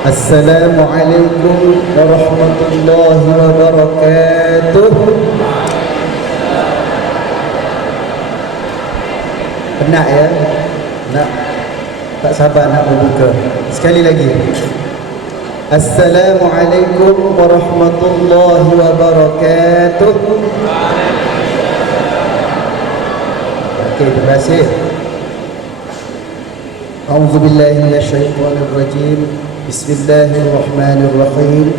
Assalamualaikum warahmatullahi wabarakatuh. Penat ya? Nak tak sabar nak membuka. Sekali lagi. Assalamualaikum warahmatullahi wabarakatuh. Okey, terima kasih. A'udzubillahi minasyaitonirrajim. Bismillahirrahmanirrahim.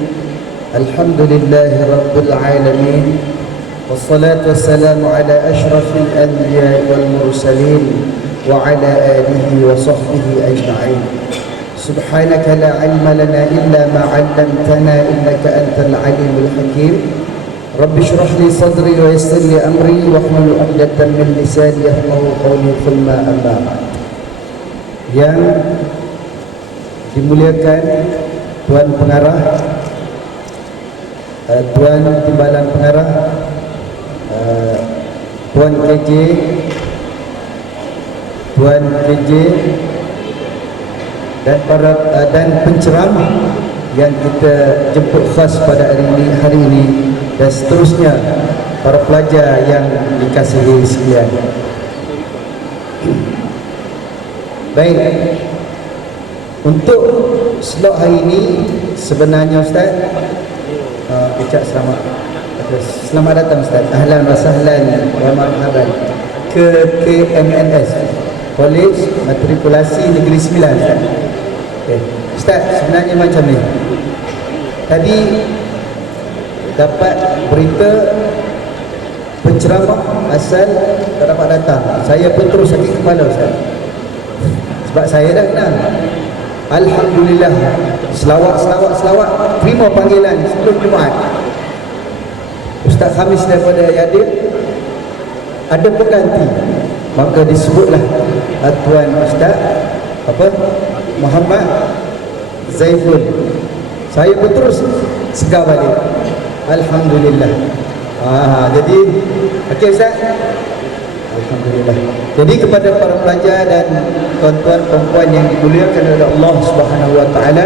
Alhamdulillahi rabbil alamin. Wassalatu wassalamu ala asyrafil anbiya'i wal mursalin wa ala alihi wa sahbihi ajma'in. Subhanaka la ilma lana illa ma 'allamtana innaka antal alimul hakim. Rabbi shrah li sadri wa yassir li amri wahlul 'uqdatam min lisani yafqahu qawli thumma amma ba'd. Yang dimuliakan Tuan Pengarah, Tuan Timbalan Pengarah, Tuan KJ, Tuan KJ dan penceramah yang kita jemput khas pada hari ini dan seterusnya para pelajar yang dikasihi sekalian. Baik, untuk slot hari ini sebenarnya Ustaz, ucap selamat datang Ustaz, ahlan wa sahlan wa marhaban ke KMNS, College Matrikulasi Negeri Sembilan Ustaz. Okay. Ustaz, sebenarnya macam ni, tadi dapat berita penceramah asal tak dapat datang. Saya pun terus sakit kepala Ustaz, sebab saya dah kenal. Alhamdulillah, selawat terima panggilan sebelum Jumaat. Ustaz Khamis daripada Yadir ada pengganti, maka disebutlah Tuan Ustaz Muhammad Zaiful. Saya pun terus segar balik. Alhamdulillah. Jadi okey Ustaz, alhamdulillah. Jadi kepada para pelajar dan tuan-tuan perempuan yang dimuliakan oleh Allah Subhanahu wa taala,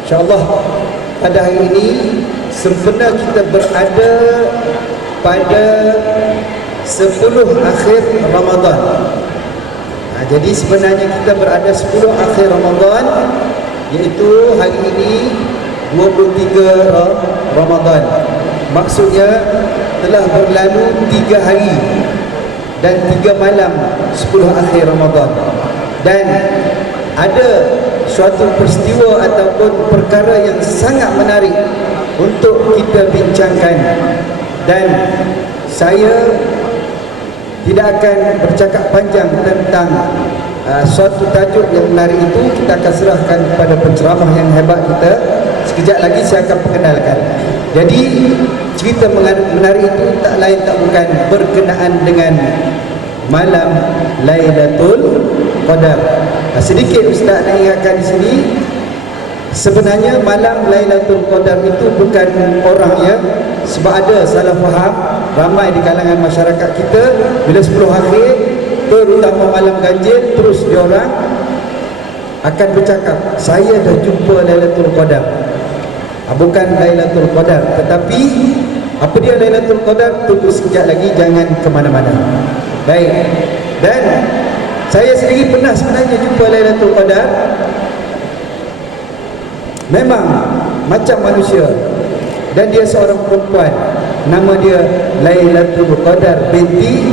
insya-Allah pada hari ini sempena kita berada pada 10 akhir Ramadan. Jadi sebenarnya kita berada 10 akhir Ramadan, iaitu hari ini 23 Ramadan. Maksudnya telah berlalu 3 hari dan 3 malam 10 akhir Ramadan. Dan ada suatu peristiwa ataupun perkara yang sangat menarik untuk kita bincangkan, dan saya tidak akan bercakap panjang tentang suatu tajuk yang menarik itu. Kita akan serahkan kepada penceramah yang hebat kita. Sekejap lagi saya akan perkenalkan. Jadi cerita menarik itu tak lain tak bukan berkenaan dengan malam Lailatul Qadar. Sedikit Ustaz nak ingatkan di sini, sebenarnya malam Lailatul Qadar itu bukan orang ya, sebab ada salah faham ramai di kalangan masyarakat kita bila 10 akhir terutama malam ganjil, terus diorang akan bercakap saya dah jumpa Lailatul Qadar. Bukan Lailatul Qadar, tetapi apa dia Lailatul Qadar, tunggu sekejap lagi, jangan ke mana-mana. Baik, dan saya sendiri pernah sebenarnya jumpa Lailatul Qadar. Memang macam manusia, dan dia seorang perempuan, nama dia Lailatul Qadar binti ...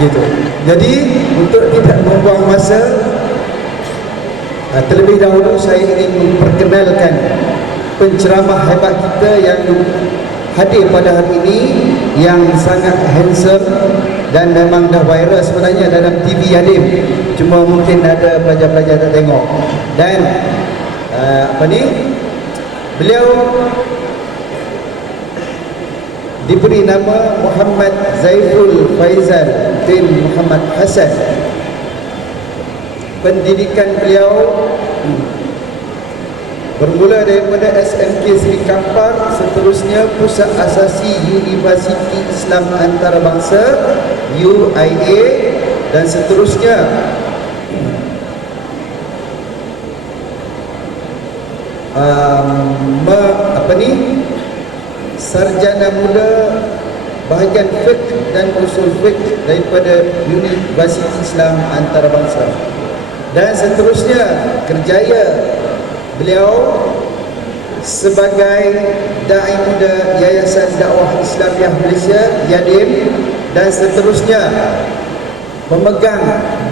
gitu. Jadi untuk tidak membuang masa, terlebih dahulu saya ingin memperkenalkan penceramah hebat kita yang hadir pada hari ini, yang sangat handsome dan memang dah viral sebenarnya dalam TV Yadim, cuma mungkin ada pelajar-pelajar tak tengok. Dan beliau diberi nama Muhammad Zaiful Faizal bin Muhammad Hasan. Pendidikan beliau bermula daripada SMK Seri Kampar, seterusnya Pusat Asasi Universiti Islam Antarabangsa UIA, dan seterusnya sarjana muda bahagian fiqh dan usul fiqh daripada Universiti Islam Antarabangsa. Dan seterusnya kerjaya beliau sebagai Dai Muda Yayasan Dakwah Islamiah Malaysia YADIM, dan seterusnya pemegang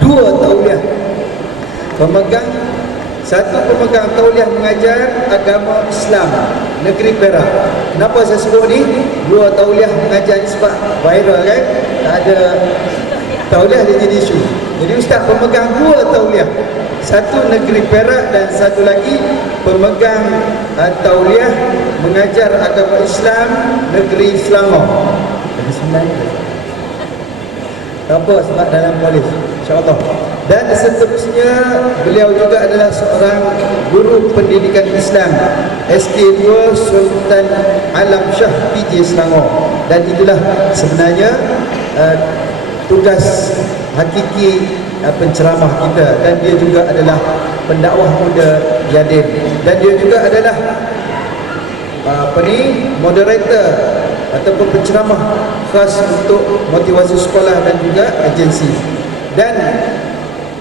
2 tauliah. Satu pemegang tauliah mengajar agama Islam negeri Perak. Kenapa saya sebut ni 2 tauliah mengajar ni? Sebab viral kan, tak ada tauliah dia jadi isu. Jadi ustaz pemegang 2 tauliah, satu negeri Perak dan satu lagi pemegang tauliah mengajar agama Islam negeri Selangor. Jadi sebenarnya apa sebab dalam polis, insyaAllah. Dan seterusnya beliau juga adalah seorang guru pendidikan Islam SK2 Sultan Alam Shah PJ Selangor. Dan itulah sebenarnya tugas hakiki penceramah kita. Dan dia juga adalah pendakwah muda YADIM, dan dia juga adalah moderator ataupun penceramah khas untuk motivasi sekolah dan juga agensi. Dan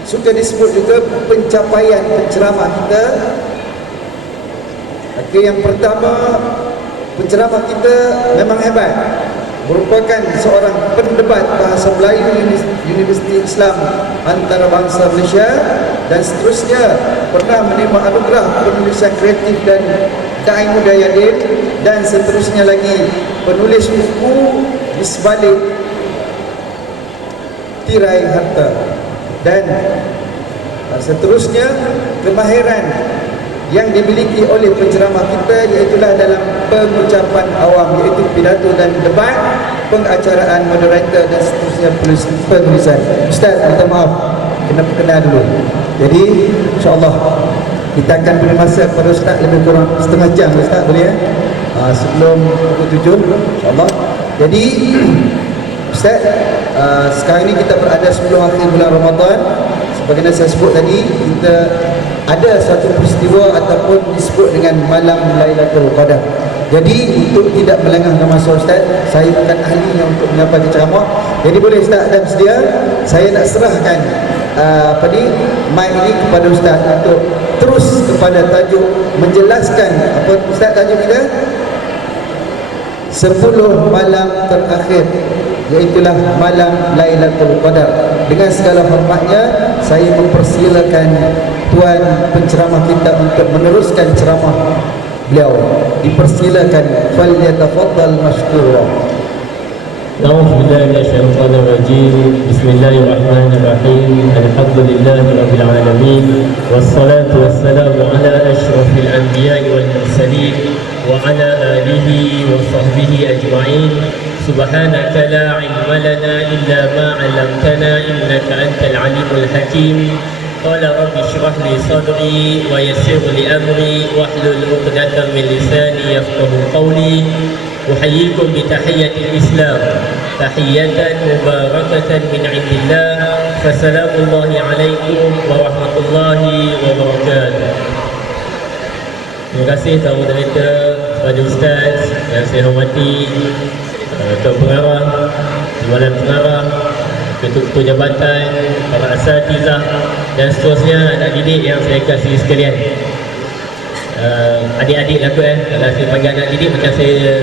suka disebut juga pencapaian penceramah kita. Yang pertama, penceramah kita memang hebat, merupakan seorang pendebat bahasa Melayu Universiti Islam Antarabangsa Malaysia, dan seterusnya pernah menerima anugerah penulisan kreatif dan Dai Muda YADIM, dan seterusnya lagi penulis buku di sebalik tirai harta. Dan seterusnya kemahiran yang dimiliki oleh penceramah kita iaitulah dalam pengucapan awam, iaitu pidato dan debat, pengacaraan, moderator dan seterusnya penulisan. Ustaz, minta maaf, kena perkenal dulu. Jadi insyaAllah kita akan beri masa kepada Ustaz lebih kurang setengah jam. Ustaz boleh ya? Sebelum pukul 7 insyaAllah. Jadi Ustaz, sekarang ini kita berada sebelum akhir bulan Ramadan. Sebagaimana saya sebut tadi, kita ada satu peristiwa ataupun disebut dengan malam Lailatul Qadar. Jadi untuk tidak melengahkan masa Ustaz, saya bukan ahlinya untuk menyampaikan ceramah. Jadi boleh Ustaz dan sedia, saya nak serahkan mic ini kepada Ustaz untuk terus kepada tajuk menjelaskan apa Ustaz tajuk kita? 10 malam terakhir, iaitulah malam Lailatul Qadar. Dengan segala hormatnya, saya mempersilakan tuan penceramah kita untuk meneruskan ceramah beliau. Dipersilakan, falyatafaddal mashkura. A'udzu billahi minasyaitonir rajim. Bismillahirrahmanirrahim. Alhamdulillahi rabbil alamin. Wassalatu wassalamu ala asyrafil anbiya'i wal mursalin wa ala alihi wa sahbihi ajma'in. Subhanaka la ilma lana illa ma 'allamtana innaka antal alimul hakim. Qala rabbi shrah li sadri wa yassir li amri wahlul 'uqdatam min lisani yafqahu qawli. Uhayyikum bi tahiyyatil Islam, tahiyatan mubarakatan min 'indillah. Fassalamullahi alaikum warahmatullahi wabarakatuh. Terima kasih Tuan Moderator, kepada Ustaz yang saya hormati, Tuan Pengarah, Timbalan Pengarah, Ketua-Ketua Jabatan, para asatizah dan seterusnya, anak didik yang saya kasih sekalian. Adik-adik lah kot kalau saya panggil anak didik macam saya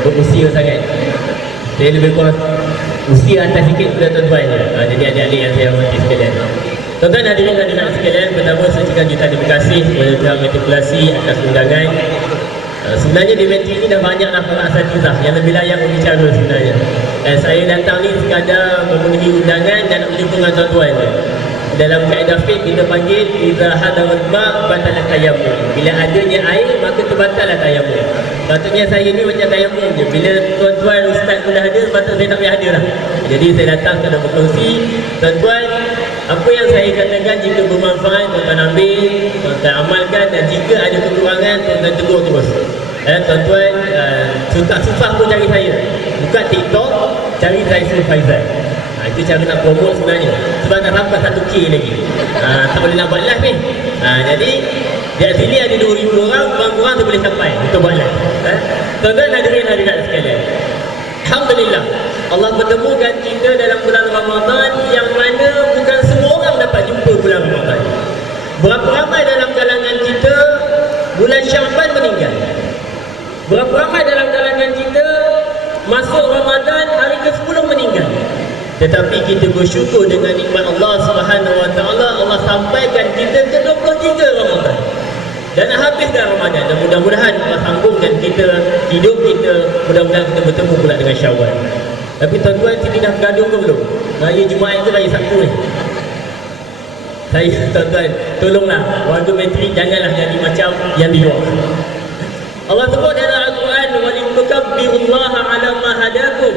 berusia sangat. Saya lebih kurang usia atas sikit pada tuan-tuan je. Jadi adik-adik yang saya hormati sekalian, tuan-tuan hadirin dan hadirat sekalian, pertama saya ucapkan jutaan terima kasih kepada pihak Metropolitasi atas undangan. Sebenarnya di Metri ini dah banyaklah para asatizah yang lebih layak berbicara sebenarnya. Dan saya datang ni sekadar memenuhi undangan dan nak berjumpa dengan tuan-tuan je. Dalam kaedah fiqh kita panggil idza hadarat ma' batalat tayammum. Bila adanya air maka terbatallah tayammum. Patutnya saya ni macam tayammum je. Bila tuan-tuan ustaz pun dah ada, patut saya tak payah ada lah. Jadi saya datang untuk berkongsi. Tuan-tuan, apa yang saya katakan jika bermanfaat, tuan-tuan ambil, tuan-tuan amalkan, dan jika ada kekurangan, tuan-tuan tegur terus. Tuan-tuan, susah pun cari saya. Buka TikTok, cari Zaiful Faizal. Itu cara nak promote sebenarnya. Sebab sebab tak sampai 1K lagi. Tak boleh nak buat live ni. Jadi di sini ada 2,000 orang, kurang-kurang tu boleh sampai untuk buat live. Tuan-tuan hadirin hadirat sekalian, alhamdulillah Allah bertemukan kita dalam bulan Ramadan yang mana bukan semua orang dapat jumpa bulan Ramadan. Berapa ramai dalam kalangan kita bulan Syawal meninggal? Berapa ramai dalam kalangan kita masuk Ramadan hari ke-10 meninggal? Tetapi kita bersyukur dengan nikmat Allah Subhanahu Wa Taala, Allah sampaikan kita ke 23 Ramadan. Dan habis dah Ramadan, dan mudah-mudahan Allah sambungkan kita, hidup kita, mudah-mudahan kita bertemu pula dengan Syawal. Tapi tuan-tuan, sini dah bergaduh ke belum? Raya Jumaat ke Raya Sabtu ni? Saya, tuan-tuan, tolonglah warga Metrik janganlah jadi macam yang di luar. Allah sebut dalam Al-Quran, "Walitukabbirullaha 'ala ma hadakum."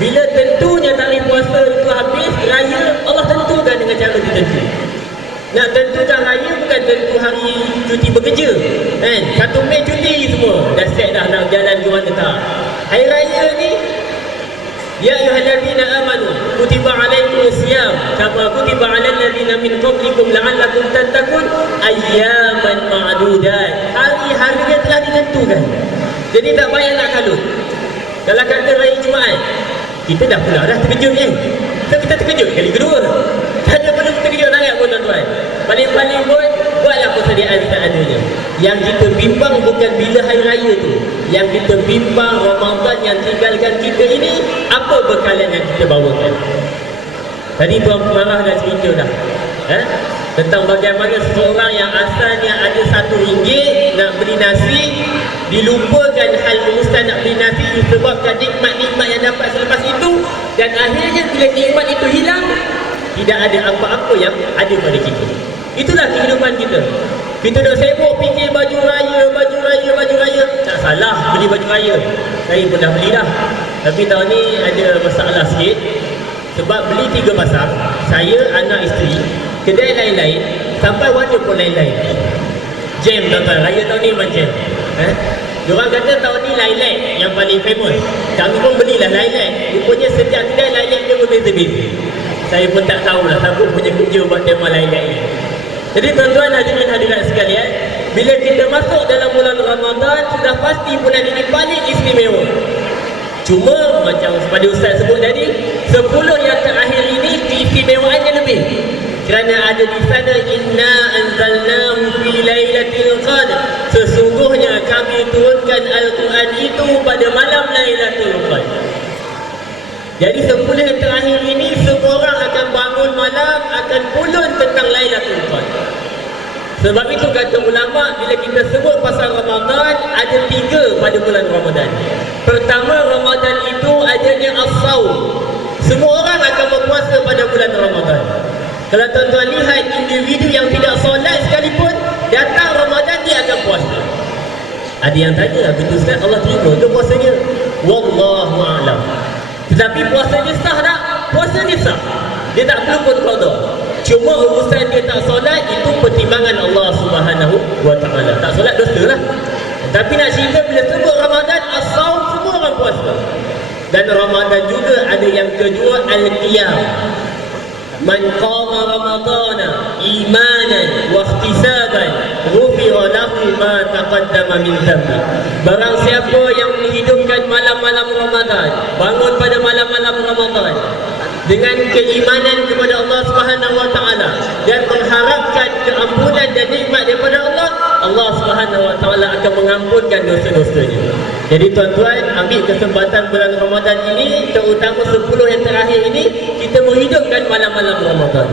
Bila tentunya tarikh puasa itu habis, raya Allah tentukan dengan cara tertentu. Nak tentukan raya bukan tentu hari cuti bekerja, kan? 1 Mei cuti semua, dah set dah nak jalan ke mana tak. Hari raya ni, ya ayyuhallazina amanu kutiba alaikumus siyam kama kutiba alal ladzina min qablikum la'allakum tattaqun ayyaman ma'dudat. Hari-hari yang telah ditentukan. Jadi tak payah nak kalut. Kalau kata raya Jumaat, kita dah pula dah terkejut kan? So kita terkejut kali kedua. Tak ada benda terkejut sangat pun tuan-tuan. Paling-paling pun buatlah persediaan seadanya. Yang kita bimbang bukan bila hari raya tu. Yang kita bimbang Ramadan yang tinggalkan kita ini, apa bekalan yang kita bawakan. Tadi Tuan Pemarah dah cerita dah, tentang bagaimana seseorang yang asalnya ada RM1 nak beli nasi, dilupakan hal urusan nak beli nasi disebabkan nikmat-nikmat yang dapat selepas itu, dan akhirnya bila nikmat itu hilang, tidak ada apa-apa yang ada pada kita. Itulah kehidupan kita. Kita dah sibuk fikir baju raya. Tak salah beli baju raya. Saya pun dah beli dah. Tapi tahun ni ada masalah sikit. Sebab beli 3 pasang, saya, anak isteri, kedai lain-lain, sampai warna pun lain-lain. Jam tuan-tuan, raya tahun ni memang jam. Diorang kata tahun ni lilac yang paling famous. Kami pun belilah lilac. Rupanya setiap kedai lilac dia berbeza-beza. Saya pun tak tahulah siapa punya kerja buat tema lilac ni. Jadi tuan-tuan hadirin hadirat sekalian, bila kita masuk dalam bulan Ramadan, sudah pasti bulan ini paling istimewa. Cuma macam pada Ustaz sebut tadi, 10 yang terakhir ini keistimewaannya lebih. Kerana ada di sana, inna anzalnahu fi lailatul qadr. Sesungguhnya kami turunkan Al-Quran itu pada malam Lailatul Qadar. Jadi 10 yang terakhir ini semua orang akan bangun malam, akan pulun tentang Lailatul Qadar. Sebab itu kata ulama, bila kita sebut pasal Ramadan, ada 3 pada bulan Ramadan. Pertama, Ramadan itu adanya as-saum. Semua orang akan berpuasa pada bulan Ramadan. Kalau tuan-tuan lihat individu yang tidak solat sekalipun, datang Ramadan dia akan puasa. Ada yang tanya, betul Ustaz, Allah terima ke puasanya? Wallahu a'lam. Tetapi puasanya sah tak? Puasanya sah. Dia tak perlu pun qada. Cuma urusan dia tak solat, itu pertimbangan Allah Subhanahu Wa Taala. Tak solat dosa lah. Tapi nak cerita bila sebut Ramadan, as-saum, semua orang puasa. Dan Ramadan juga ada yang kedua, al-qiyam. Man qama ramadana imanan wa ihtisaban ghufira lahu ma taqaddama min dhanbi. Barang siapa yang menghidupkan malam-malam Ramadan, bangun pada malam-malam Ramadan dengan keimanan kepada Allah Subhanahu Wa Taala dan mengharapkan keampunan dan nikmat daripada Allah, Allah Subhanahu Wa Taala akan mengampunkan dosa-dosanya. Jadi tuan-tuan, ambil kesempatan bulan Ramadan ini, terutama 10 yang terakhir ini, kita menghidupkan malam-malam Ramadan.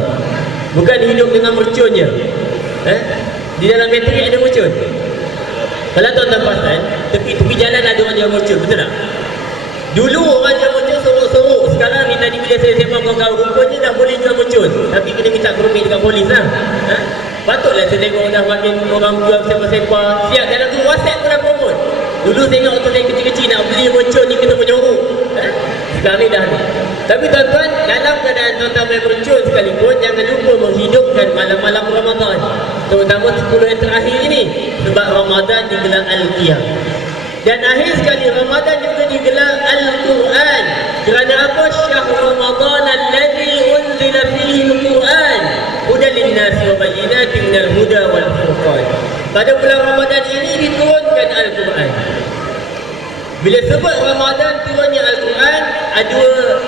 Bukan hidup dengan mercunnya. Di dalam metrik ada mercun. Kalau tuan-tuan perasan, tepi-tepi jalan ada orang jual mercun, betul tak? Dulu orang jual mercun sorok-sorok. Sekarang ni tadi bila saya sembang kawan-kawan, rupanya dah boleh jual mercun. Tapi kena minta permit dekat polis lah. Patutlah saya tengok dah makin orang jual sepa-sepa. Siap dalam tu WhatsApp pun dah promote. Dulu tengok waktu saya kecil-kecil nak beli mercun ni kena menyorok. Sekarang ni dah ni. Tapi tuan-tuan, dalam keadaan tuan-tuan main mercun sekalipun, jangan lupa menghidupkan malam-malam Ramadan. Terutama 10 yang terakhir ini. Sebab Ramadan digelar Al-Qiyam. Dan akhir sekali Ramadan juga digelar Al-Quran. Kerana apa? Syahr Ramadan alladhi unzila fihi Al-Quran. lin-nasi wa bayyinatin minal huda wal furqan. Pada bulan Ramadan ini diturunkan Al-Quran. Bila sebut Ramadan turunnya Al-Quran,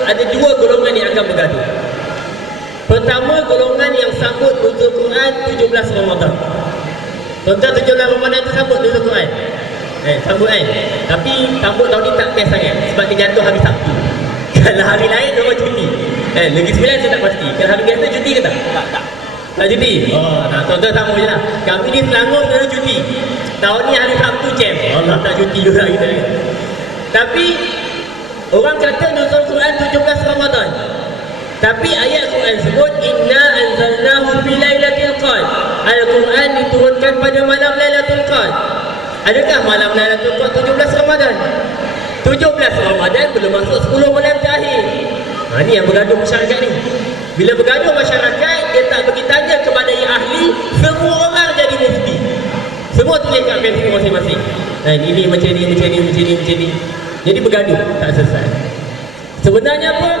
ada dua golongan yang akan bergaduh. Pertama, golongan yang sambut nuzul Quran 17 Ramadan. Tuan-tuan 17 Ramadan itu sambut nuzul Quran. Sambut kan? Tapi sambut tahun ni tak best sangat sebab dia jatuh hari Sabtu. Kalau hari lain orang cuti. Lagi 9 saya tak pasti. Kalau hari biasa cuti ke tak? Tak cuti? Tuan-tuan sama je lah. Kami ni Selangor selalu cuti. Tahun ni hari Sabtu jam. Allah, tak cuti juga kita. Tapi orang kata nuzul Quran 17 Ramadan. Tapi ayat Quran sebut inna anzalnahu fi lailatul qadr. Al-Quran diturunkan pada malam Lailatul Qadr. Adakah malam Lailatul Qadr 17 Ramadan? 17 Ramadan belum masuk 10 malam terakhir. Ni yang bergaduh masyarakat ni. Bila bergaduh masyarakat, dia tak pergi tanya kepada yang ahli, semua orang jadi mufti. Semua tulis kat Facebook masing-masing. Ini macam ni. Jadi bergaduh, tak selesai. Sebenarnya apa?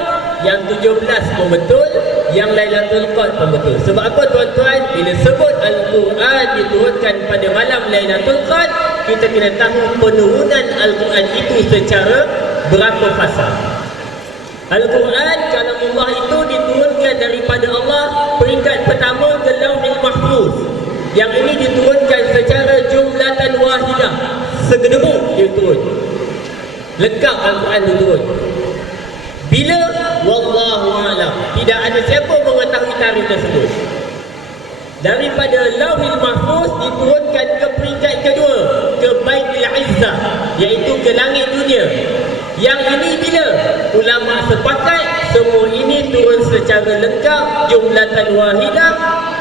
Yang 17 pun betul, yang Lailatul Qadr pun betul. Sebab apa tuan-tuan? Bila sebut Al-Quran diturunkan pada malam Lailatul Qadr, kita kena tahu penurunan Al-Quran itu secara berapa fasa. Al-Quran kalamullah itu diturunkan daripada Allah peringkat pertama ke Lauhul Mahfuz. Yang ini diturunkan secara jumlatan wahidah. Segedebuk dia turun. Lengkap Al-Quran itu turun. Bila? Wallahu a'lam. Tidak ada siapa mengetahui tarikh tersebut. Daripada Lauhul Mahfuz diturunkan ke peringkat kedua, ke Baitul Izzah, iaitu ke langit dunia. Yang ini bila? Ulama sepakat semua ini turun secara lengkap jumlatan wahidah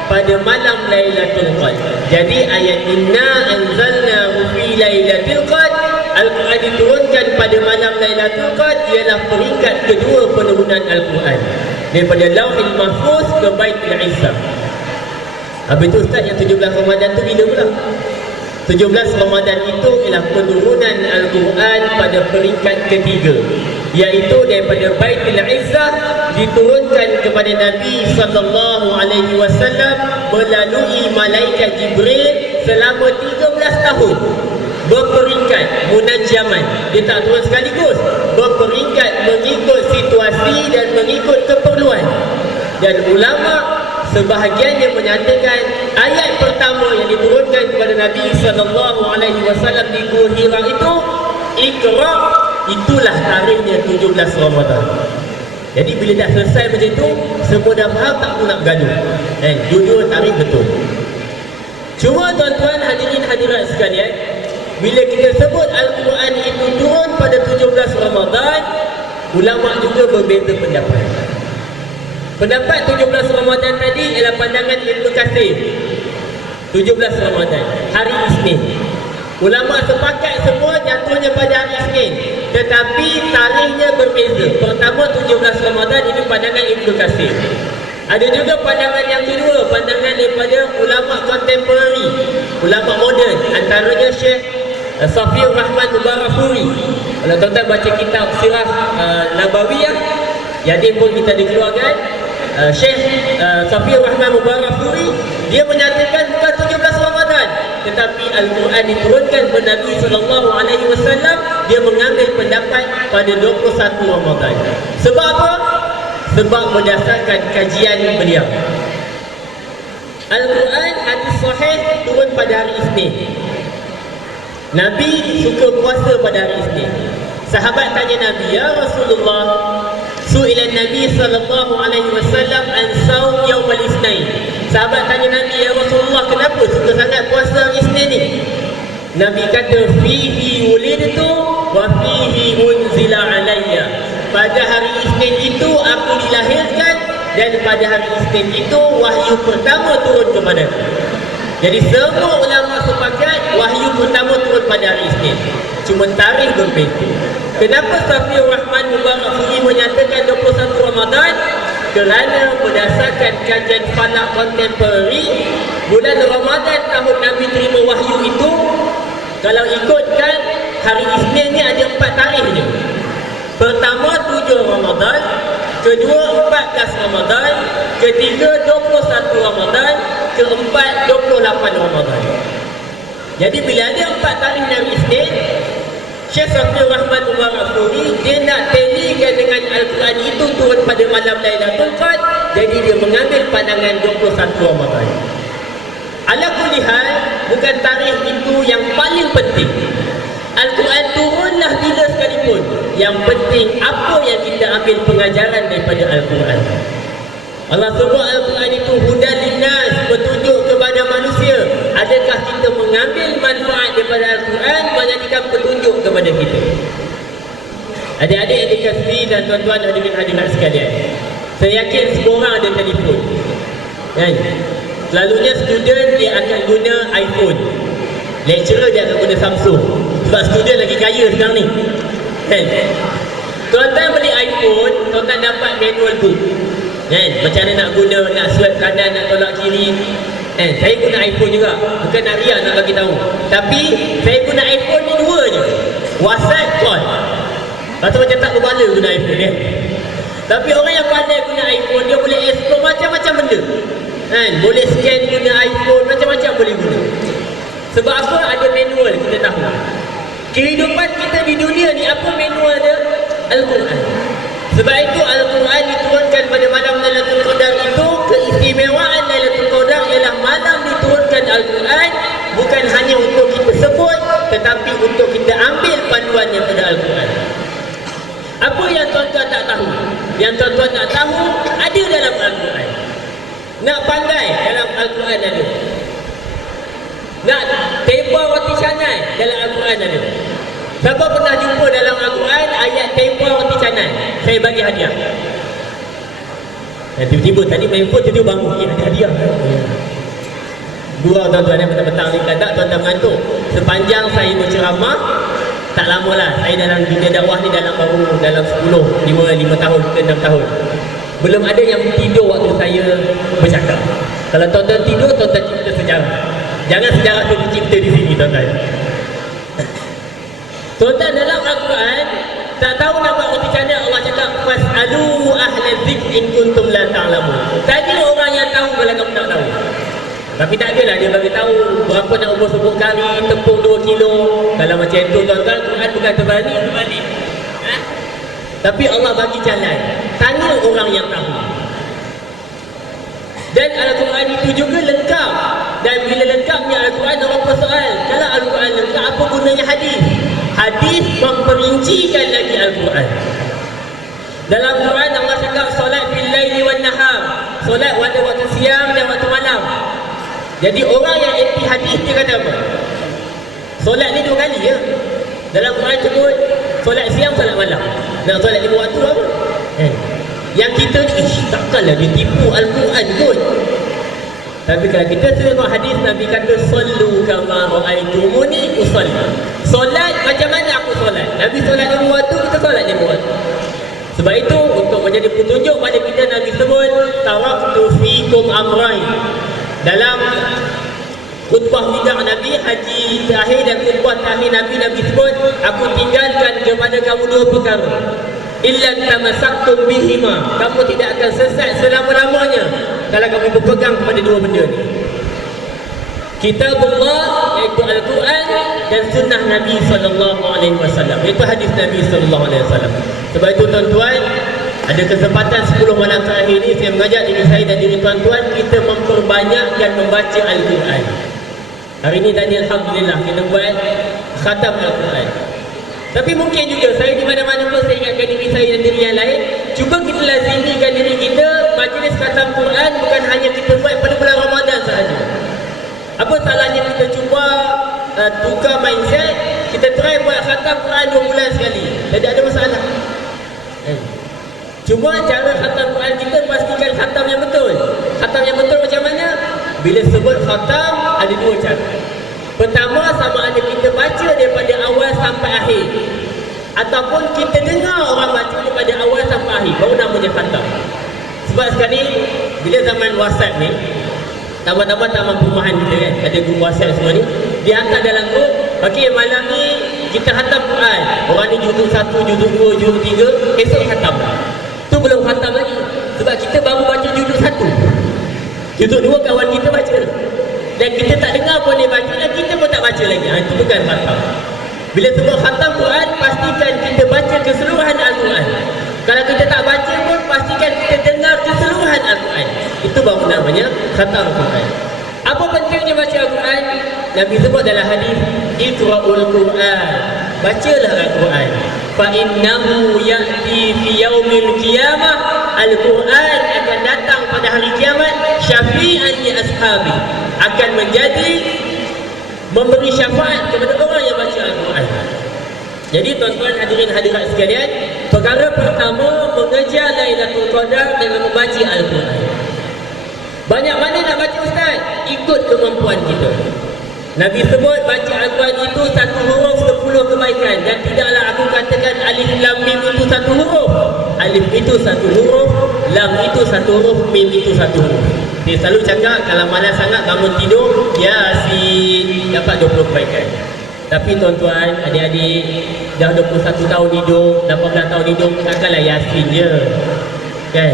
pada malam Lailatul Qadr. Jadi ayat inna anzalnahu fi lailatul qadr, Al-Quran diturunkan pada malam Lailatul Qadr ialah peringkat kedua penurunan Al-Quran daripada Lauhul Mahfuz ke Baitul Izzah. Habis tu Ustaz, yang 17 Ramadan tu bila pula? 17 Ramadan itu ialah penurunan Al-Quran pada peringkat ketiga, iaitu daripada Baitul Izzah diturunkan kepada Nabi SAW melalui malaikat Jibril selama 13 tahun. Berperingkat, munajjaman. Dia tak turun sekaligus, berperingkat mengikut situasi dan mengikut keperluan. Dan ulama sebahagian yang menyatakan ayat pertama yang diturunkan kepada Nabi SAW di Gua Hira itu Iqra, itulah tarikhnya 17 Ramadan. Jadi bila dah selesai macam itu, semua dah faham, tak pun nak bergaduh. Jujur tarikh betul. Cuma tuan-tuan hadirin hadirat sekalian, bila kita sebut Al-Quran itu turun pada 17 Ramadan, ulama juga berbeza pendapat. Pendapat 17 Ramadan tadi ialah pandangan Ibnu Katsir. 17 Ramadan, hari Isnin. Ulama sepakat semua jatuhnya pada hari Isnin, tetapi tarikhnya berbeza. Pertama 17 Ramadan, ini pandangan Ibnu Katsir. Ada juga pandangan yang kedua, pandangan daripada ulama kontemporari, ulama moden, antaranya Syekh Safiur Rahman Mubarakfuri. Kalau tuan-tuan baca kitab Sirah Nabawiyah, jadi pun kita dikeluarkan, Syekh Safiur Rahman Mubarakfuri, dia menyatakan bukan 17 Ramadan, tetapi Al-Quran diturunkan kepada Nabi SAW. Dia mengambil pendapat pada 21 Ramadan. Sebab apa? Sebab berdasarkan kajian beliau, Al-Quran hadis sahih turun pada hari Isnin. Nabi suka puasa pada hari Isnin. Sahabat tanya Nabi, ya Rasulullah, su'ilan Nabi SAW an saum yawmal Isnin. Sahabat tanya Nabi, ya Rasulullah, kenapa suka sangat puasa hari Isnin ni? Nabi kata, fihi wulidtu wa fihi unzila alayya. Pada hari Isnin itu aku dilahirkan, dan pada hari Isnin itu wahyu pertama turun kepadaku. Jadi semua ulama sepakat wahyu pertama turun pada hari Isnin. Cuma tarikh berbeza. Kenapa Safiur Rahman Mubarakfuri menyatakan 21 Ramadan? Kerana berdasarkan kajian falak kontemporari, bulan Ramadan tahun Nabi terima wahyu itu, kalau ikutkan hari Isnin ni ada 4 tarikh je. Pertama 7 Ramadan, kedua 14 Ramadan, ketiga 21 Ramadan, keempat 28 Ramadan. Jadi bila ada 4 tarikh hari Isnin, Syekh Safiur Rahman Umar Al-Furi dia nak talikan dengan Al-Quran itu turun pada malam Lailatul Qadar, jadi dia mengambil pandangan 21 Ramadan. Ala kulli hal, bukan tarikh itu yang paling penting. Al-Quran turunlah bila sekalipun. Yang penting apa yang kita ambil pengajaran daripada Al-Quran. Allah sebut Al-Quran itu hudan linnas, petunjuk kepada manusia. Adakah kita mengambil manfaat daripada Al-Quran menjadikan petunjuk kepada kita? Adik-adik yang dikasihi dan tuan-tuan hadirin hadirat sekalian, saya yakin semua orang ada telefon, kan? Selalunya student dia akan guna iPhone, lecturer dia akan guna Samsung. Sebab student lagi kaya sekarang ni, kan? Tuan-tuan beli iPhone, tuan-tuan dapat manual book, kan? Macam mana nak guna, nak swipe kanan, nak tolak kiri, kan? Saya guna iPhone juga, bukan nak riak nak bagi tahu. Tapi saya guna iPhone ni dua je, WhatsApp, call. Lepas tu macam tak berbala guna iPhone, kan? Tapi orang yang pandai guna iPhone, dia boleh explore macam-macam benda, kan? Boleh scan guna iPhone, macam-macam boleh guna. Sebab apa? Ada manual, kita tahu. Kehidupan kita di dunia ni, apa manual dia? Al-Quran. Sebab itu Al-Quran diturunkan pada malam Lailatul Qadar itu. Keistimewaan Lailatul Qadar ialah malam diturunkan Al-Quran, bukan hanya untuk kita sebut, tetapi untuk kita ambil panduannya pada Al-Quran. Apa yang tuan-tuan tak tahu? Yang tuan-tuan tak tahu ada dalam Al-Quran. Nak pandai dalam Al-Quran ada. Nak tempa roti canai dalam Al-Quran ada. Siapa pernah jumpa dalam Al-Quran ayat tempa roti canai? Saya bagi hadiah. Tiba-tiba tadi main phone, tiba-tiba bangun, ada hadiah. Gurau tuan-tuan yang petang-petang ni kata tuan-tuan mengantuk. Sepanjang saya berceramah, tak lama lah, saya dalam dunia dakwah ni dalam 5 tahun ke 6 tahun. Belum ada yang tidur waktu saya bercakap. Kalau tuan-tuan tidur, tuan-tuan cipta sejarah. Jangan sejarah tu dicipta di sini, tuan-tuan. Tuan-tuan, dalam Al-Quran tak tahu nak buat roti canai, Allah cakap fas'alu ahla dzikr in kuntum la ta'lamun. Tanya orang yang tahu kalau kamu tak tahu. Tapi tak adalah dia bagi tahu berapa nak umur sebut kari, tepung 2 kilo. Kalau macam tu tuan-tuan, Quran bukan terbalik. Tapi Allah bagi jalan. Tanya orang yang tahu. Dan Al-Quran itu juga lengkap. Dan bila lengkapnya Al-Quran, orang bersoal, kalau Al-Quran lengkap, apa gunanya hadis? Hadis memperincikan lagi Al-Quran. Dalam Quran Allah cakap solat bil laili wan nahar. Solat pada waktu siang dan waktu malam. Jadi orang yang anti hadis dia kata apa? Solat ni 2 kali ya. Dalam Quran sebut solat siang, solat malam. Nak solat 5 waktu apa? Yang kita ni, takkanlah dia tipu Al-Quran kot. Tapi kalau kita tengok hadis, Nabi kata sallu kama ra'aitumuni usalli. Solat macam mana aku solat? Nabi solat 5 waktu, kita solat 5 waktu. Sebab itu untuk menjadi petunjuk pada kita, Nabi sebut taraktu fikum amrain. Dalam khutbah wida' Nabi, haji terakhir dan khutbah terakhir Nabi, Nabi sebut aku tinggalkan kepada kamu 2 perkara. Illa tamassaktum bihima, kamu tidak akan sesat selama-lamanya kalau kamu berpegang kepada 2 benda ni. Kitabullah iaitu Al-Quran dan sunnah Nabi SAW, iaitu hadis Nabi SAW. Sebab itu tuan-tuan, ada kesempatan 10 malam terakhir ini saya mengajak diri saya dan diri tuan-tuan kita memperbanyakkan membaca Al-Quran. Hari ini tadi Alhamdulillah kita buat khatam Al-Quran. Tapi mungkin juga saya di mana-mana pun saya ingatkan diri saya dan diri yang lain, cuba kita lazimikan diri kita majlis khatam Quran bukan hanya kita buat pada bulan Ramadan sahaja. Apa salahnya kita cuba tukar mindset, kita try buat khatam Quran 2 bulan sekali. Tidak ada masalah. Cuma cara khatam Quran kita pastikan khatam yang betul. Khatam yang betul macam mana? Bila sebut khatam ada 2 cara. Pertama, sama ada kita baca daripada awal sampai akhir, ataupun kita dengar orang baca daripada awal sampai akhir, baru namanya khatam. Sebab sekarang ni bila zaman WhatsApp ni, tambah-tambah taman perumahan kita kan, ada grup WhatsApp semua ni, dia hantar dalam grup, okey malam ni kita khatam Quran. Orang ni juzuk 1, juzuk 2, juzuk 3, esok khatam. Tu belum khatam lagi. Sebab kita baru baca juzuk 1. Duduk dua kawan kita baca. Dan kita tak dengar pun dia baca dan kita pun tak baca lagi. Itu bukan khatam. Bila sebut khatam Quran, pastikan kita baca keseluruhan Al-Quran. Kalau kita tak baca pun, pastikan kita dengar keseluruhan Al-Quran. Itu baru namanya khatam Quran. Apa pentingnya baca Al-Quran? Nabi sebut dalam hadis, Iqra'ul Quran. Bacalah Al-Quran. Fa'innahu ya'ti fi yaumil qiyamah. Al-Quran akan datang pada hari kiamat, syafi'an li ashabi, akan menjadi memberi syafaat kepada orang yang baca Al-Quran. Jadi tuan-tuan hadirin hadirat sekalian, perkara pertama mengejar Lailatul Qadar dengan membaca Al-Quran. Banyak mana nak baca ustaz? Ikut kemampuan kita. Nabi sebut baca Al-Quran itu satu huruf 10 kebaikan. Dan tidaklah aku katakan alif lam mim itu satu huruf. Alif itu satu huruf, lam itu satu huruf, mim itu satu huruf. Dia selalu cakap kalau malas sangat bangun tidur, Yasin dapat 20 kebaikan. Tapi tuan-tuan, adik-adik dah 21 tahun hidup, 18 tahun hidup, takkanlah Yasin je. Kan?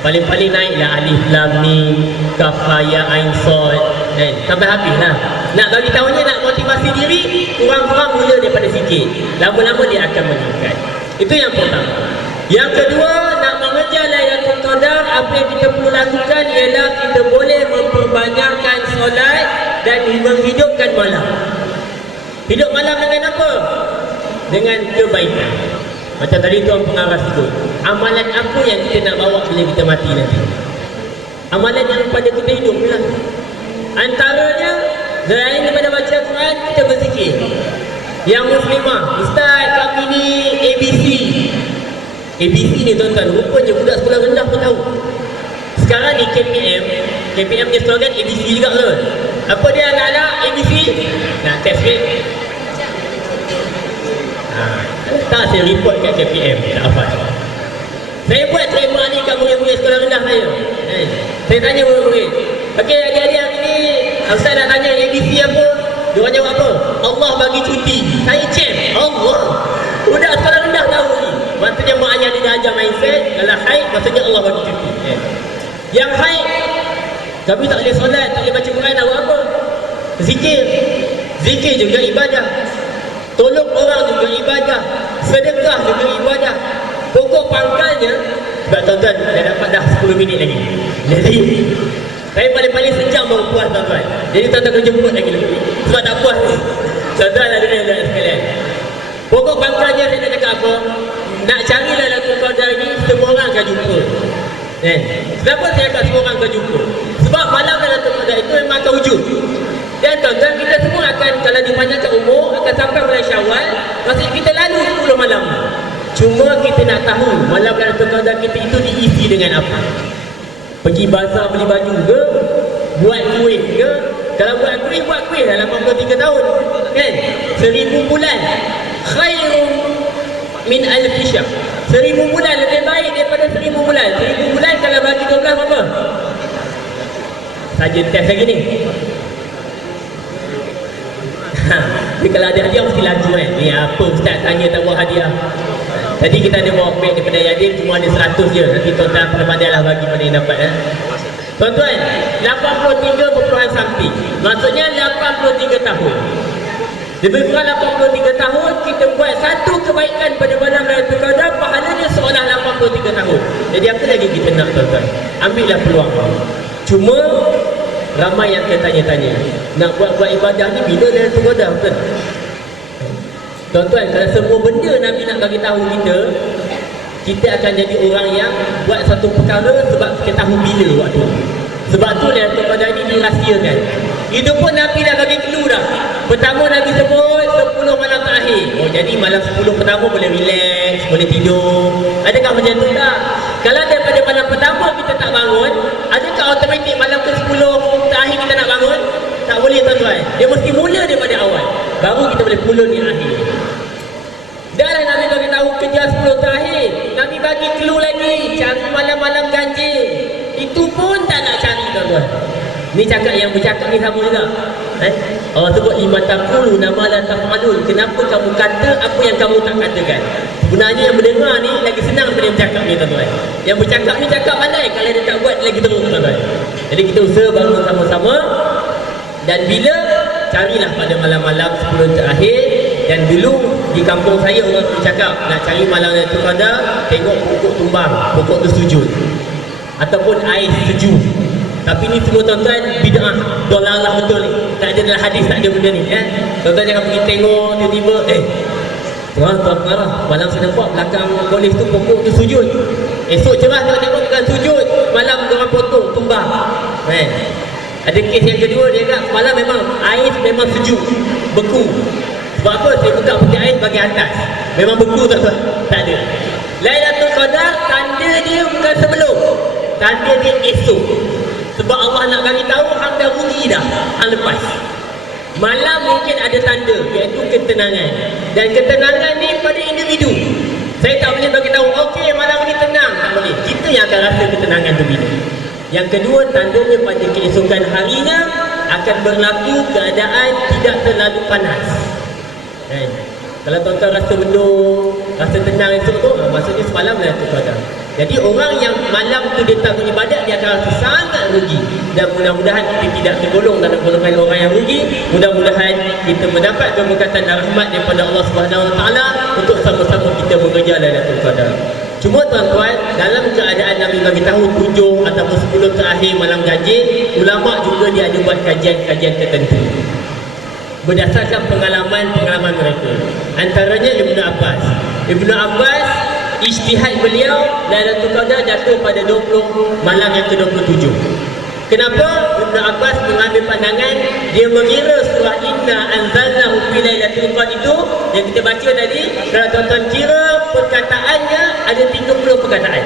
Paling-paling naiklah alif lam mim, kaf ha ya ain sad, kan? Sampai habislah. Nak bagi tahunya, nak motivasi diri, kurang-kurang mula daripada sikit. Lama-lama dia akan meningkat. Itu yang pertama. Yang kedua, nak mengejar Lailatul Qadar, apa yang kita perlu lakukan ialah kita boleh memperbanyakkan solat dan menghidupkan malam. Hidup malam dengan apa? Dengan kebaikan. Macam tadi tuan pengarah sebut, amalan apa yang kita nak bawa bila kita mati nanti? Amalan yang pada kita hidup lah. Antaranya, selain daripada baca Quran, kita berzikir. Yang muslimah, ustaz kami ni ABC. ABC ni tuan-tuan, rupanya budak sekolah rendah pun tahu. Sekarang ni KPM dia slogan ABC juga tu. Apa dia anak-anak ABC? Nak test rate? Tak, saya report kat KPM. Tak apa. Saya buat terima ni kat murid-murid sekolah rendah saya. Saya tanya murid-murid, okey adik-adik hari ni ustaz nak tanya ABC apa? Dia orang jawab apa? Allah bagi cuti. Saya cek Allah. Budak sekolah rendah tahu ni. Maksudnya mak ayah dia dah ajar mindset, kalau haid maksudnya Allah bagi cuti. Yang haid, kami tak boleh solat, tak boleh baca Quran, nak buat apa? Zikir. Zikir juga ibadah. Tolong orang juga ibadah. Sedekah juga ibadah. Pokok pangkalnya, sebab tuan-tuan dah dapat dah 10 minit lagi. Jadi saya paling-paling sejam baru puas tuan-tuan. Jadi tuan-tuan kena jemput lagi lebih. Sebab tak puas ni. Tuan-tuan ada sekalian. Pokok pangkalnya saya nak cakap apa? Nak cari Lailatul Qadar ni, semua orang akan jumpa. Kenapa saya kata semua orang akan jumpa? Sebab malam Lailatul Qadar itu memang akan wujud. Dan tuan-tuan, kita semua akan, kalau dipanjangkan umur, akan sampai bulan Syawal. Maksudnya kita lalu 10 malam. Cuma kita nak tahu malam Lailatul Qadar kita itu diisi dengan apa. Pergi bazar beli baju ke? Buat kuih ke? Kalau buat kuih dah 83 tahun. Kan? 1000 bulan. Khairun min alfi syahr. 1000 bulan lebih baik daripada 1000 bulan. 1000 bulan kalau bagi 12 berapa? Saja test lagi ni. Tapi kalau ada hadiah mesti laju kan. Ni apa ustaz tanya tak buat hadiah. Tadi kita ada bawa beg daripada Yadir, cuma ada 100 je. Nanti tuan-tuan pandai lah bagi mana yang dapat. Tuan-tuan, 83 something. Maksudnya 83 tahun. Lebih kurang 83 tahun, kita buat satu kebaikan pada malam Lailatul Qadar, pahalanya seolah 83 tahun. Jadi apa lagi kita nak tuan-tuan? Ambillah peluang. Cuma ramai yang tanya-tanya, nak buat ibadah ni bila Lailatul Qadar betul? Tuan-tuan, kalau semua benda Nabi nak bagi tahu kita akan jadi orang yang buat satu perkara sebab kita tahu bila waktu. Sebab tu Lailatul Qadar ni dirahsiakan. Itu pun Nabi dah bagi clue dah. Pertama Nabi sebut 10 malam terakhir. Oh, jadi malam 10 pertama boleh relax, boleh tidur. Adakah macam tu tak? Kalau daripada malam pertama kita tak bangun, adakah automatik malam ke-10 terakhir kita nak bangun? Tak boleh tuan-tuan. Dia mesti mula daripada awal. Baru kita boleh pulun di akhir. Dah Nabi bagi tahu kerja 10 terakhir. Nabi bagi clue lagi, cari malam-malam ganjil. Itu pun tak nak cari tuan-tuan. Ni cakap yang bercakap ni sama juga. Allah sebut lima taqulu nama la taf'alun. Kenapa kamu kata apa yang kamu tak katakan? Sebenarnya yang mendengar ni lagi senang daripada yang bercakap ni tuan-tuan. Yang bercakap ni cakap pandai, kalau dia tak buat lagi teruk tuan-tuan. Jadi kita usaha bangun sama-sama. Dan bila carilah pada malam-malam sebelum terakhir. Dan dulu di kampung saya orang bercakap nak cari malam Lailatul Qadar, tengok pokok tumbang, pokok tu sujud ataupun air sejuk. Tapi ni semua tuan-tuan bid'ah, dolalah betul ni. Tak ada dalam hadis, tak ada benda ni Tuan-tuan jangan pergi tengok tiba-tiba tuan marah, malam saya nampak belakang polis tu pokok tu sujud. Esok cerah tengok bukan sujud, malam orang potong tumbang. Ada kes yang kedua, dia kata malam memang air memang sejuk, beku. Sebab apa? Saya buka putih air bagian atas, memang beku tuan-tuan. Tak ada. Lailatul Qadar tanda dia bukan sebelum, tanda dia esok. Sebab Allah nak bagi tahu hang dah rugi dah, hang lepas. Malam mungkin ada tanda, iaitu ketenangan. Dan ketenangan ni pada individu. Saya tak boleh bagi tahu, okey malam ni tenang, tak boleh. Kita yang akan rasa ketenangan tu bila. Yang kedua, tandanya pada keesokan harinya akan berlaku keadaan tidak terlalu panas. Kalau tuan-tuan rasa mendung, rasa tenang esok tu, maksudnya semalam Lailatul Qadar. Jadi orang yang malam tu dia tak beribadat, dia akan rasa sangat rugi. Dan mudah-mudahan kita tidak tergolong dalam golongan orang yang rugi. Mudah-mudahan kita mendapat keberkatan dan rahmat daripada Allah Subhanahu Wa Taala untuk sama-sama kita bekerja Lailatul Qadar. Cuma tuan-tuan, dalam keadaan Nabi bagi tahu 7 ataupun 10 terakhir malam ganjil, ulama juga dia ada buat kajian-kajian tertentu berdasarkan pengalaman-pengalaman mereka. Antaranya Ibnu Abbas. Ibnu Abbas, ijtihad beliau Lailatul Qadar jatuh pada 20 malam yang ke-27. Kenapa? Ibnu Abbas mengambil pandangan, dia mengira surah Inna Anzalnahu fi Lailatul Qadar itu yang kita baca tadi, kalau tuan-tuan kira perkataannya ada 30 perkataan.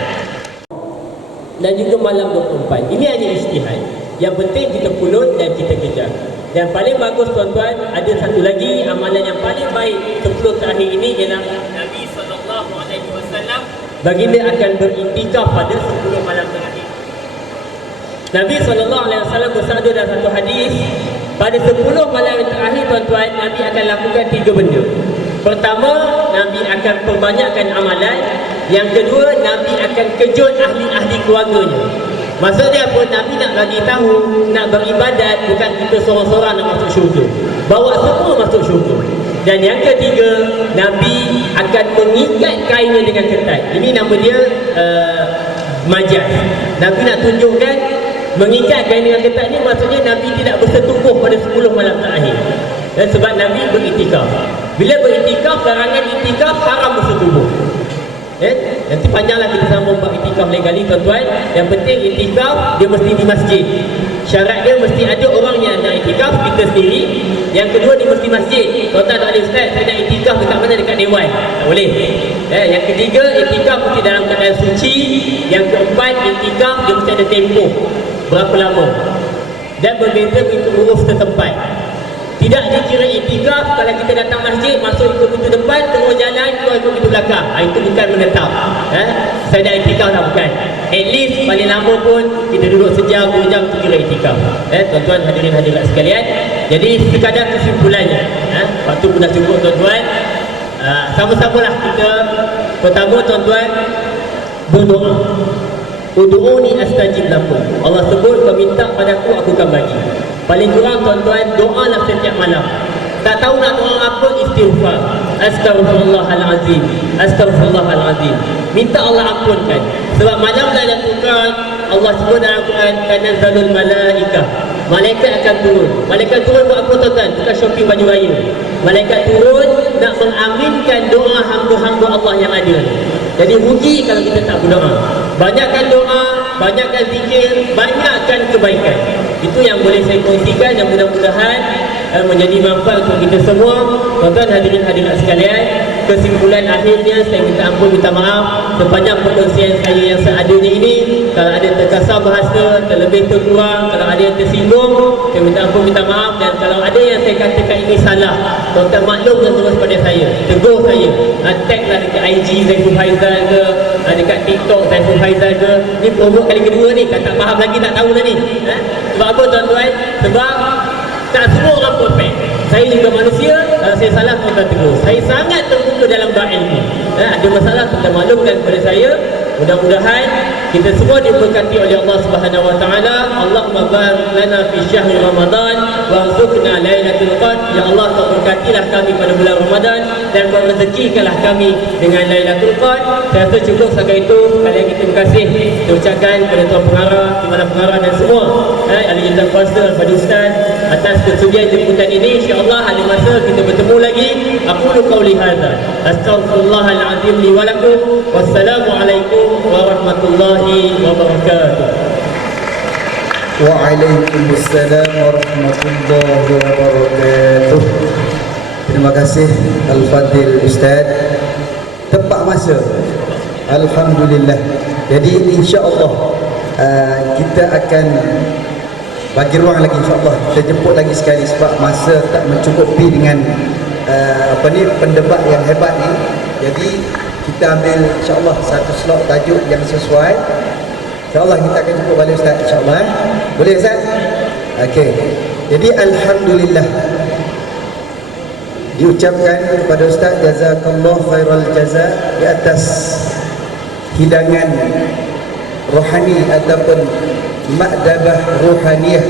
Dan juga malam 24. Ini hanya ijtihad. Yang penting kita pulut dan kita kejar. Dan paling bagus tuan-tuan, ada satu lagi amalan yang paling baik 10 terakhir ini ialah Nabi SAW baginda akan beriktikaf pada 10 malam terakhir. Nabi SAW bersabda dalam satu hadis, pada 10 malam terakhir tuan-tuan, Nabi akan lakukan 3 benda. Pertama, Nabi akan perbanyakkan amalan. Yang kedua, Nabi akan kejut ahli-ahli keluarganya. Maksudnya apa? Nabi nak bagi tahu, nak beribadat bukan kita seorang-seorang nak masuk syurga, bawa semua masuk syurga. Dan yang ketiga, Nabi akan mengikat kainnya dengan ketat. Ini nama dia majaz. Nabi nak tunjukkan mengikat kain dengan ketat ni, maksudnya Nabi tidak bersetubuh pada 10 malam terakhir. Dan sebab Nabi beriktikaf. Bila beriktikaf, larangan iktikaf haram bersetubuh. Nanti panjanglah kita sambung bab iktikaf lain kali tuan-tuan. Yang penting iktikaf dia mesti di masjid. Syarat dia mesti ada orang yang nak iktikaf, kita sendiri. Yang kedua dia mesti masjid. Tuan-tuan tak boleh, ustaz saya nak iktikaf dekat mana? Dekat dewan. Tak boleh. Yang ketiga, iktikaf mesti dalam keadaan suci. Yang keempat, iktikaf dia mesti ada tempoh berapa lama. Dan berbeza pintu uruf setempat. Tidak dikira iktikaf kalau kita datang masjid, masuk ikut pintu depan, terus jalan, keluar ikut pintu belakang. Itu bukan menetap. Saya dah iktikaf dah, bukan. At least paling lama pun kita duduk sejam, 2 jam, itu kira iktikaf. Tuan-tuan hadirin hadirat sekalian. Jadi sekadar kesimpulannya, waktu pun dah cukup tuan-tuan. Sama-samalah kita. Pertama tuan-tuan, berdoa. Udu'uni astajib lakum. Allah sebut, kau minta padaku, aku akan bagi. Paling kurang tuan-tuan, doalah setiap malam. Tak tahu nak doa apa, istighfar. Astaghfirullahalazim, astaghfirullahalazim. Minta Allah ampunkan. Sebab malam Lailatul Qadar, Allah sebut dalam Quran, tanazzalul malaikah. Malaikat akan turun. Malaikat turun buat apa tuan-tuan? Bukan shopping baju raya. Malaikat turun nak mengaminkan doa hamba-hamba Allah yang ada. Jadi rugi kalau kita tak berdoa. Banyakkan doa, banyakkan zikir, banyakkan kebaikan. Itu yang boleh saya kongsikan, yang mudah-mudahan menjadi manfaat untuk kita semua. Tuan-tuan hadirin hadirat sekalian, kesimpulan akhirnya saya minta ampun, minta maaf sepanjang perkongsian saya yang seadanya ini. Kalau ada terkasar bahasa, terlebih terkurang, kalau ada yang tersinggung, saya minta ampun, minta maaf. Dan kalau ada yang saya katakan ini salah, tuan-tuan maklumkan terus pada saya, tegur saya, taglah dekat IG Zaiful Faizal ke, dekat TikTok Zaiful Faizal ke. Ni promote kali kedua ni, tak faham lagi, tak tahu dah ni. Sebab apa tuan-tuan? Sebab tak semua orang perfect. Saya juga manusia, kalau saya salah tuan-tuan tegur. Saya sangat terbuka dalam bab ilmu. ada masalah, kita maklumkan kepada saya. Mudah-mudahan kita semua diberkati oleh Allah Subhanahu wa taala. Allahumma barik lana fi syahri Ramadan warzuqna lailatul qadr. Ya Allah, Kau berkatilah kami pada bulan Ramadan dan Kau rezekikanlah kami dengan Lailatul Qadr. Saya rasa cukup setakat itu. Sekali lagi terima kasih diucapkan kepada Tuan Pengarah, Timbalan Pengarah dan semua ahli jabatan kuasa kepada Ustaz atas kesudian jemputan ini. InsyaAllah ada masa kita bertemu lagi. Aqulu qawli hadza astaghfirullahal azim li wa lakum. Wassalamualaikum warahmatullahi wabarakatuh. Waalaikumsalam warahmatullahi wabarakatuh. Terima kasih Al-Fadhil Ustaz. Tepat masa. Alhamdulillah. Jadi insya-Allah kita akan bagi ruang lagi, insya-Allah. Kita jemput lagi sekali sebab masa tak mencukupi dengan pendebat yang hebat ni. Jadi kita ambil insya-Allah satu slot tajuk yang sesuai. InsyaAllah kita akan jumpa balik Ustaz, insyaAllah. Boleh Ustaz? Okey. Jadi Alhamdulillah diucapkan kepada Ustaz jazakallah khairal jaza di atas hidangan rohani ataupun makdabah rohaniyah,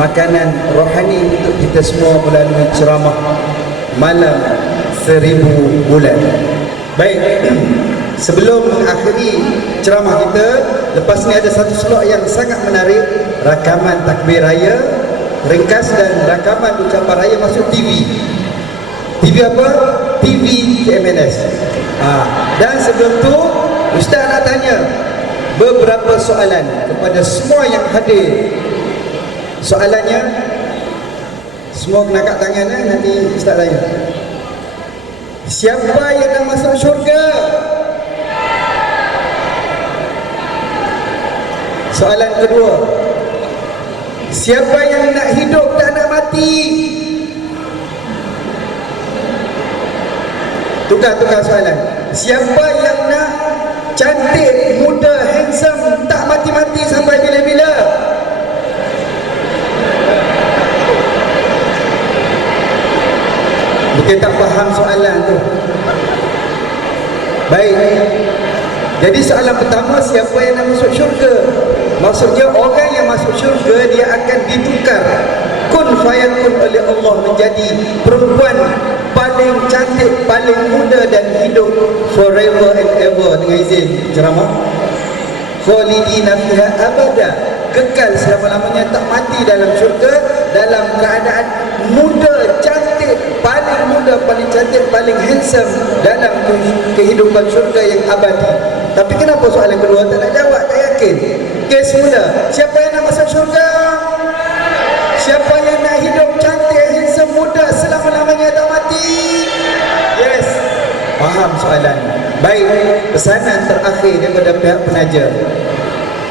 makanan rohani untuk kita semua melalui ceramah malam 1000 bulan. Baik, sebelum mengakhiri ceramah kita, lepas ni ada satu slot yang sangat menarik, rakaman takbir raya ringkas dan rakaman ucapan raya masuk TV. TV apa? TV KMNS. Dan sebelum tu Ustaz nak tanya beberapa soalan kepada semua yang hadir. Soalannya semua kena angkat tangan nanti Ustaz tanya. Siapa yang nak masuk syurga? Soalan kedua, siapa yang nak hidup tak nak mati? Tukar soalan. Siapa yang nak cantik, muda, handsome, tak mati-mati sampai bila-bila? Mungkin tak faham soalan tu. Baik. Jadi soalan pertama, siapa yang nak masuk syurga? Maksudnya orang yang masuk syurga dia akan ditukar kun fayakun oleh Allah menjadi perempuan paling cantik, paling muda dan hidup forever and ever dengan izin ceramah. Khalidina fiha abada, kekal selama-lamanya, tak mati dalam syurga dalam keadaan muda, cantik, paling muda, paling cantik, paling handsome dalam kehidupan syurga yang abadi. Tapi kenapa soalan kedua tak nak jawab, tak yakin? Kes mula, siapa yang nak masuk syurga? Siapa yang nak hidup cantik, handsome, muda selama-lamanya, tak mati? Yes, faham soalan. Baik, pesanan terakhir daripada pihak penaja.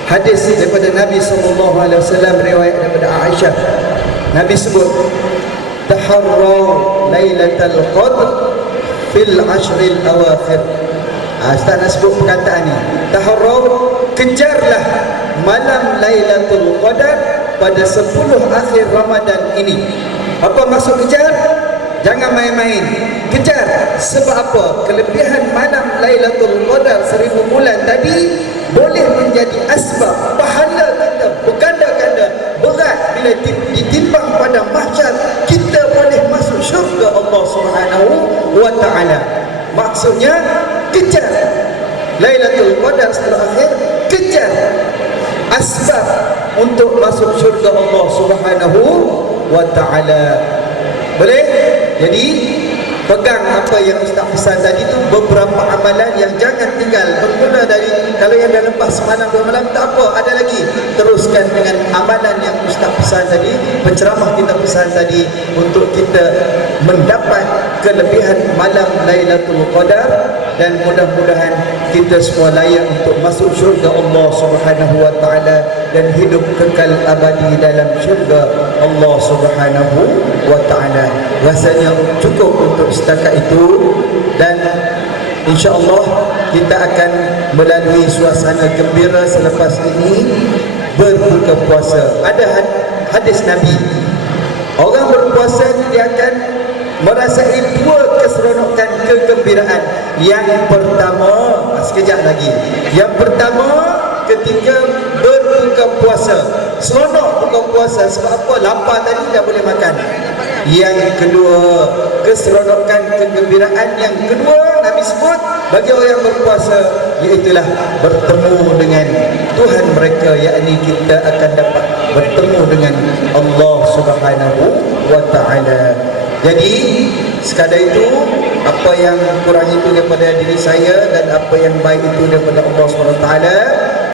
Hadis daripada Nabi SAW, riwayat daripada Aisyah. Nabi sebut, taharraw lailatul qadr fil ashril awakhir. Ustaz nak sebut perkataan ni. Taharraw, kejarlah malam Lailatul Qadar pada 10 akhir Ramadan ini. Apa maksud kejar? Jangan main-main. Kejar. Sebab apa? Kelebihan malam Lailatul Qadar 1000 bulan tadi boleh menjadi asbab pahala kita berganda-ganda berat bila ditimbang pada mahsyar, kita boleh masuk syurga Allah Subhanahu wa taala. Maksudnya kejar Lailatul Qadar 10 akhir, kejar asbab untuk masuk syurga Allah Subhanahu wa taala. Boleh? Jadi pegang apa yang Ustaz pesan tadi tu, beberapa amalan yang jangan tinggal. Bermula dari, kalau yang dah lepas semalam 2 malam tak apa, ada lagi, teruskan dengan amalan yang Ustaz pesan tadi, penceramah kita pesan tadi, untuk kita mendapat kelebihan malam Lailatul Qadar. Dan mudah-mudahan kita semua layak untuk masuk syurga Allah Subhanahu wa taala dan hidup kekal abadi dalam syurga Allah Subhanahu wa taala. Rasanya cukup untuk setakat itu, dan insya-Allah kita akan melalui suasana gembira selepas ini berbuka puasa. Ada hadis Nabi, orang berpuasa dia akan merasai dua keseronokan kegembiraan. Yang pertama, sekejap lagi. Yang pertama, ketika berbuka puasa. Seronok buka puasa. Sebab apa? Lapar tadi dah boleh makan. Yang kedua, keseronokan kegembiraan yang kedua Nabi sebut bagi orang yang berpuasa, iaitulah bertemu dengan Tuhan mereka, yakni kita akan dapat bertemu dengan Allah Subhanahu wa ta'ala. Jadi sekadar itu, apa yang kurang itu daripada diri saya dan apa yang baik itu daripada Allah Subhanahu wa ta'ala,